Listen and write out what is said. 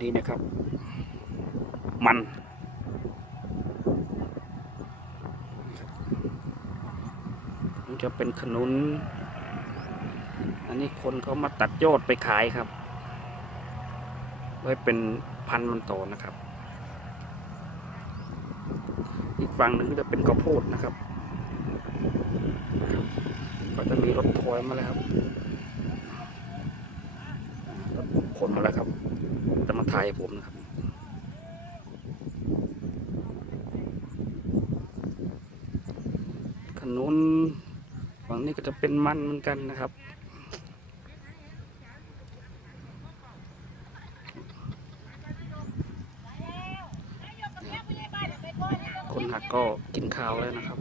นี่นะครับ มันมันจะเป็นขนุน อันนี้คนเขามาตัดยอดไปขายครับ ไว้เป็นพันมันโตนะครับ อีกฝั่งหนึ่งจะเป็นข้าวโพดนะครับ ก็จะมีรถทัวร์มาแล้วครับรถข นมาแล้วครับจะมาถ่ายผมนะครับขนุนฝั่งนี้ก็จะเป็นมันเหมือนกันนะครับคนหักก็กินข้าวแล้วนะครับ